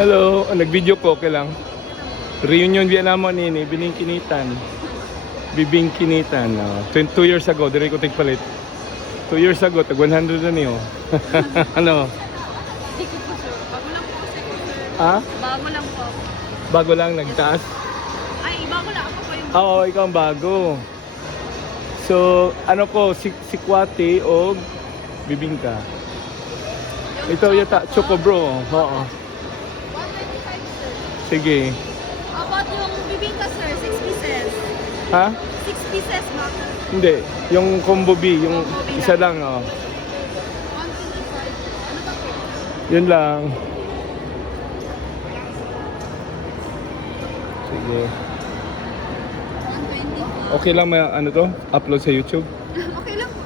Hello, nag-video ko, okay lang. Reunion Vietnam nini, biningkinitan. Bibingkinitan. 2 years ago, dire ko tigpalit. 2 years ago, tag 100 na niyo. Ano? Hindi ko po sure. Bago lang po kasi ko sir. Ha? Bago lang po ako. Bago lang nagtaas? Ay, bago lang ako po yung... Oo, ikaw ang bago. So, ano ko, si Kwati o bibingka. Ito yata, Choco Bro. Oo. 125 sir. Sige. About yung bibingka sir, 6 pieces. Ha? 6 pieces baka. Hindi. Yung combo B, yung Combo B isa lang. lang. Oh. 125. Ano ba po? Yun lang. Sige. 120 po. Okay lang may ano to? Upload sa YouTube? Okay lang po.